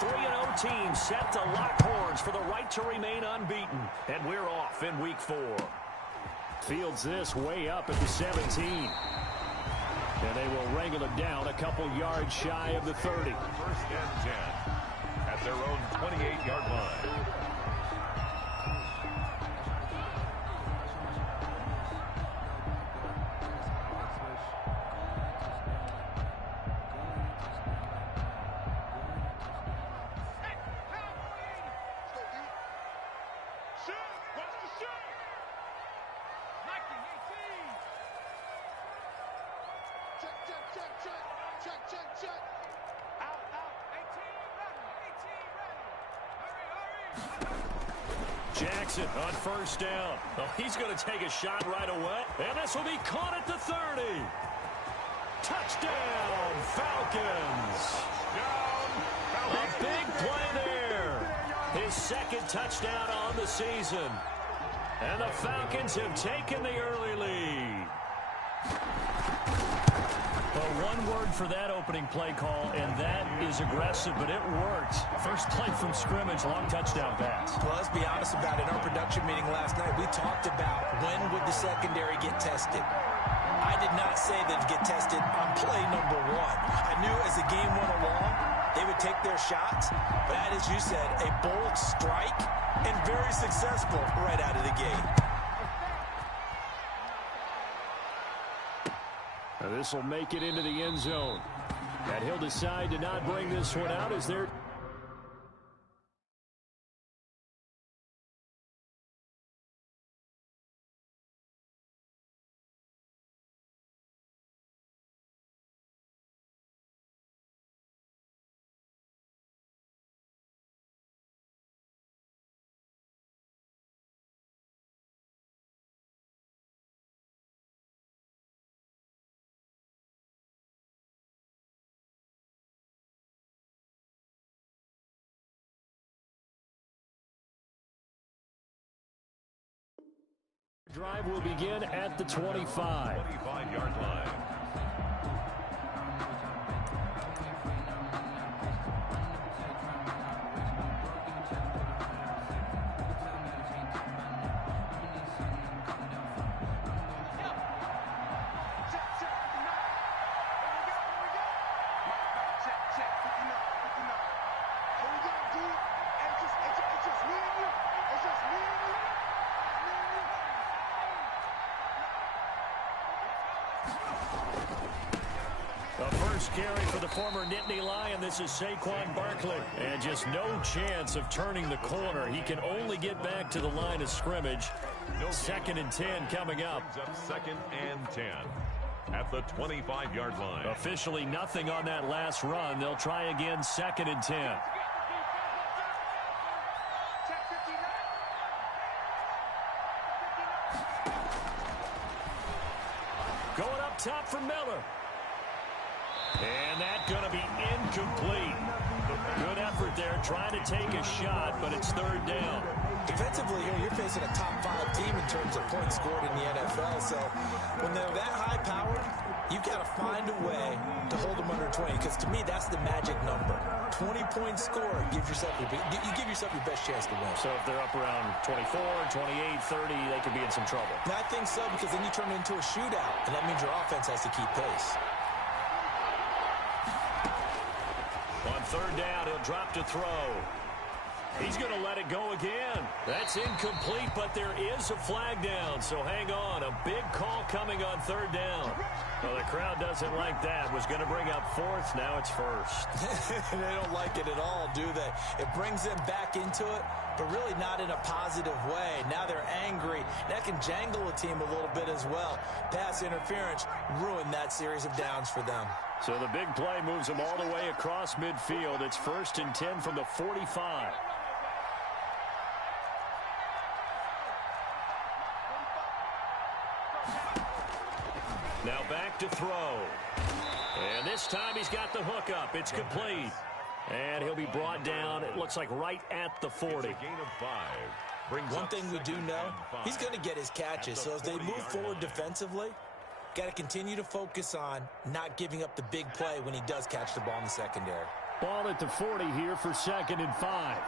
3-0 team set to lock horns for the right to remain unbeaten. And we're off in week 4. Fields this way up at the 17. And they will wrangle it down a couple yards shy of the 30. 1st and 10 at their own 28-yard line. Jackson on 1st down. Oh, he's going to take a shot right away. And this will be caught at the 30. Touchdown, Falcons. A big play there. His 2nd touchdown on the season. And the Falcons have taken the early lead. Well, one word for that opening play call, and that is aggressive, but it worked. First play from scrimmage, long touchdown pass. Well, let's be honest about it. In our production meeting last night, we talked about when would the secondary get tested. I did not say they'd get tested on play number 1. I knew as the game went along, they would take their shots. But that, as you said, a bold strike and very successful right out of the gate. This will make it into the end zone. And he'll decide to not bring this one out as they're... Drive will begin at the 25. 25-yard line. The first carry for the former Nittany Lion. This is Saquon Barkley. And just no chance of turning the corner. He can only get back to the line of scrimmage. 2nd and 10 coming up. 2nd and 10 at the 25-yard line. Officially nothing on that last run. They'll try again 2nd and 10. Going up top for Miller. And that's going to be incomplete. Good effort there, trying to take a shot, but it's 3rd down. Defensively here, you're facing a top 5 team in terms of points scored in the NFL. So when they're that high-powered, you've got to find a way to hold them under 20. Because to me, that's the magic number. 20-point score, you give yourself your best chance to win. So if they're up around 24, 28, 30, they could be in some trouble. And I think so, because then you turn it into a shootout, and that means your offense has to keep pace. On 3rd down, he'll drop to throw. He's going to let it go again. That's incomplete, but there is a flag down, so hang on. A big call coming on 3rd down. Well, the crowd doesn't like that. Was going to bring up 4th, now it's 1st. They don't like it at all, do they? It brings them back into it, but really not in a positive way. Now they're angry. That can jangle a team a little bit as well. Pass interference ruined that series of downs for them. So the big play moves them all the way across midfield. It's 1st and 10 from the 45. Now back to throw. And this time he's got the hook up. It's complete. And he'll be brought down, it looks like right at the 40. It's a gain of 5. One thing we do know, he's going to get his catches. So as they move forward defensively, got to continue to focus on not giving up the big play when he does catch the ball in the secondary. Ball at the 40 here for 2nd and 5.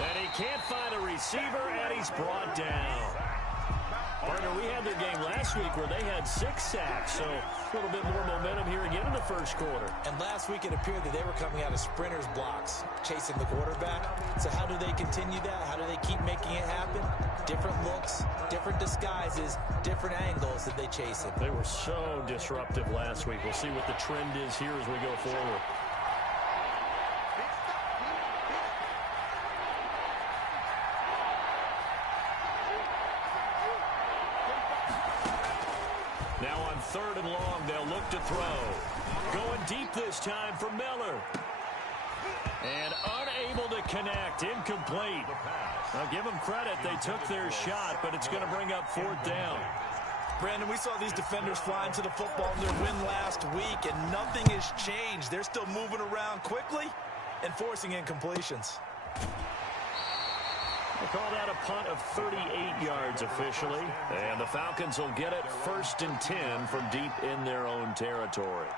And he can't find a receiver, and he's brought down. Partner, we had their game last week where they had 6 sacks, so a little bit more momentum here again in the first quarter. And last week it appeared that they were coming out of sprinters blocks, chasing the quarterback. So how do they continue that? How do they keep making it happen? Different looks, different disguises, different angles that they chase him. They were so disruptive last week. We'll see what the trend is here as we go forward. Now on 3rd and long, they'll look to throw. Going deep this time for Miller. And unable to connect. Incomplete. Now give them credit. They took their shot, but it's going to bring up 4th down. Brandon, we saw these defenders fly into the football in their win last week, and nothing has changed. They're still moving around quickly and forcing incompletions. They call that a punt of 38 yards officially. And the Falcons will get it 1st and 10 from deep in their own territory.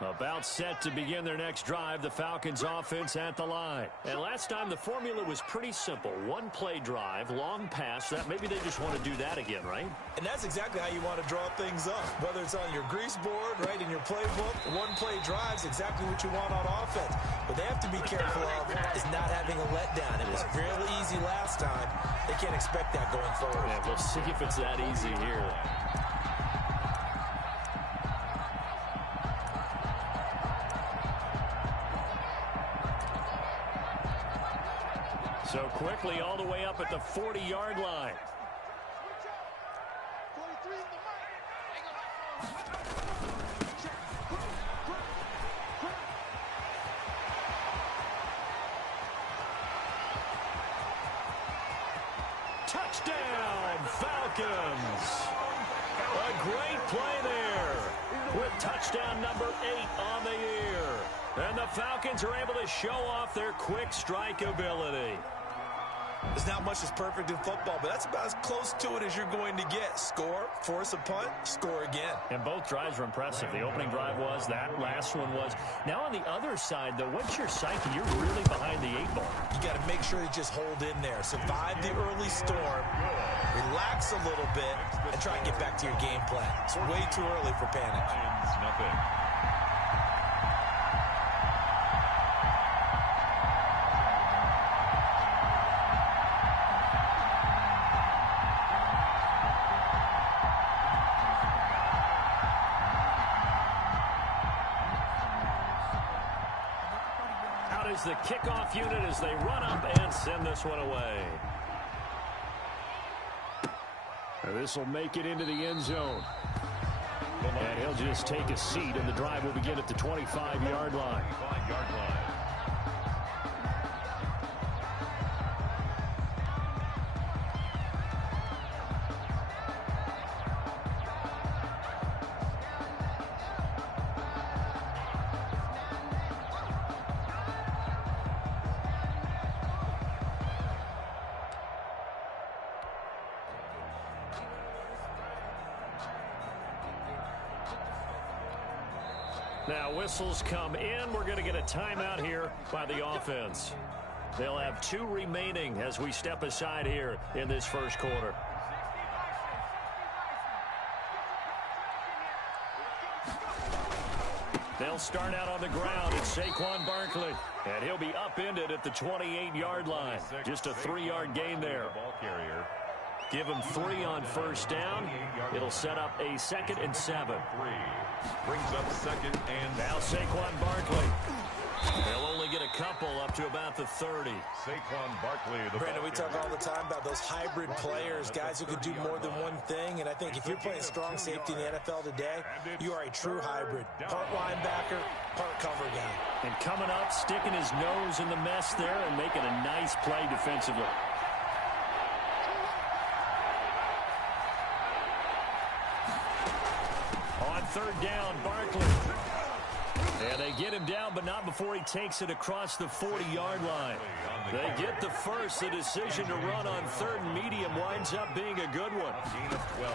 About set to begin their next drive, the Falcons offense at the line. And last time the formula was pretty simple. 1-play drive, long pass. That maybe they just want to do that again, right? And that's exactly how you want to draw things up. Whether it's on your grease board, right, in your playbook, 1-play drive's exactly what you want on offense. What they have to be careful of is not having a letdown. It was fairly easy last time. They can't expect that going forward. Yeah, we'll see if it's that easy here. So quickly all the way up at the 40-yard line. Touchdown, Falcons. A great play there with touchdown number 8 on the year. And the Falcons are able to show off their quick strike ability. There's not much that's perfect in football, but that's about as close to it as you're going to get. Score, force a punt, score again. And both drives were impressive. The opening drive was, that last one was. Now on the other side, though, what's your psyche? You're really behind the 8 ball. You got to make sure to just hold in there. Survive the early storm, relax a little bit, and try and get back to your game plan. It's way too early for panic. Nothing. Is the kickoff unit as they run up and send this one away. This will make it into the end zone. And he'll just take a seat, and the drive will begin at the 25-yard line. Now whistles come in. We're going to get a timeout here by the offense. They'll have 2 remaining as we step aside here in this first quarter. They'll start out on the ground. It's Saquon Barkley. And he'll be upended at the 28-yard line. Just a 3-yard gain there. Ball carrier. Give him 3 on first down. It'll set up a 2nd and 7. Brings up 2nd and now Saquon Barkley. They'll only get a couple up to about the 30. Saquon Barkley. Brandon, we talk all the time about those hybrid players, guys who can do more than one thing. And I think if you're playing strong safety in the NFL today, you are a true hybrid. Part linebacker, part cover guy. And coming up, sticking his nose in the mess there and making a nice play defensively. On third down, Barkley. And they get him down, but not before he takes it across the 40-yard line. They get the first. The decision to run on third and medium winds up being a good one. Gain of 12.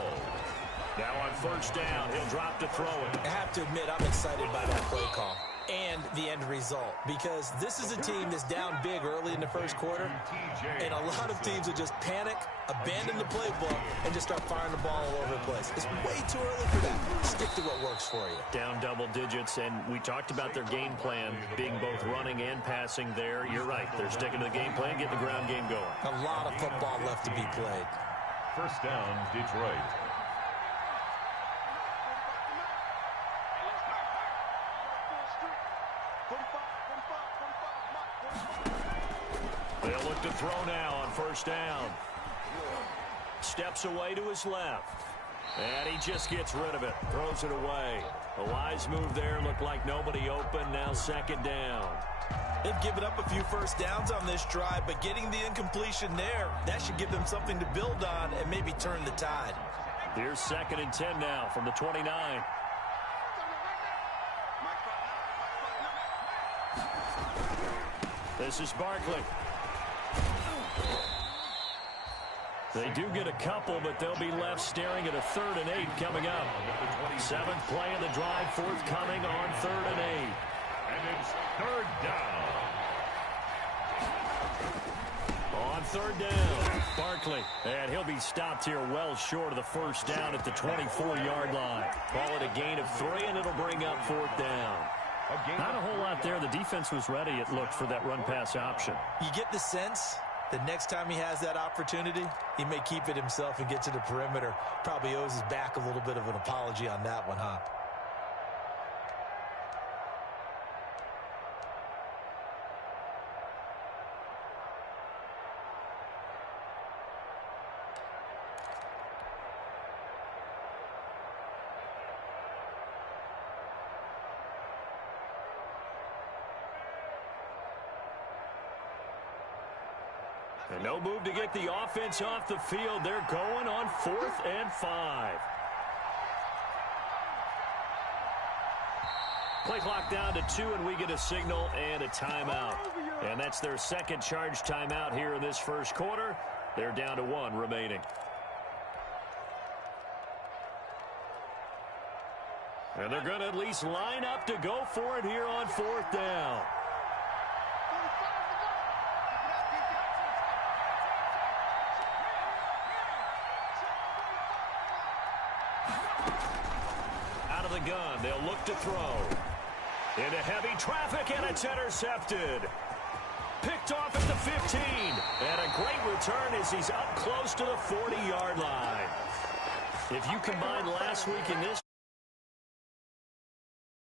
Now on first down, he'll drop to throw it. I have to admit, I'm excited by that play call and the end result, because this is a team that's down big early in the first quarter, and a lot of teams will just panic, abandon the playbook, and just start firing the ball all over the place. It's way too early for that. Stick to what works for you. Down double digits, and we talked about their game plan being both running and passing there. You're right. They're sticking to the game plan, getting the ground game going. A lot of football left to be played. First down, Detroit. They'll look to throw now on first down. Steps away to his left. And he just gets rid of it. Throws it away. A wise move there. Looked like nobody open. Now second down. They've given up a few first downs on this drive, but getting the incompletion there, that should give them something to build on and maybe turn the tide. Here's 2nd and 10 now from the 29. This is Barkley. They do get a couple, but they'll be left staring at a 3rd and 8 coming up. 7th play of the drive, forthcoming on 3rd and 8. And it's third down. On third down, Barkley. And he'll be stopped here well short of the first down at the 24-yard line. Call it a gain of 3, and it'll bring up 4th down. Not a whole lot there. The defense was ready, it looked, for that run-pass option. You get the sense the next time he has that opportunity, he may keep it himself and get to the perimeter. Probably owes his back a little bit of an apology on that one, huh? And no move to get the offense off the field. They're going on 4th and 5. Play clock down to 2, and we get a signal and a timeout. And that's their second charge timeout here in this first quarter. They're down to 1 remaining. And they're going to at least line up to go for it here on 4th down. Out of the gun, they'll look to throw. Into heavy traffic, and it's intercepted. Picked off at the 15. And a great return as he's up close to the 40-yard line. If you combine last week and this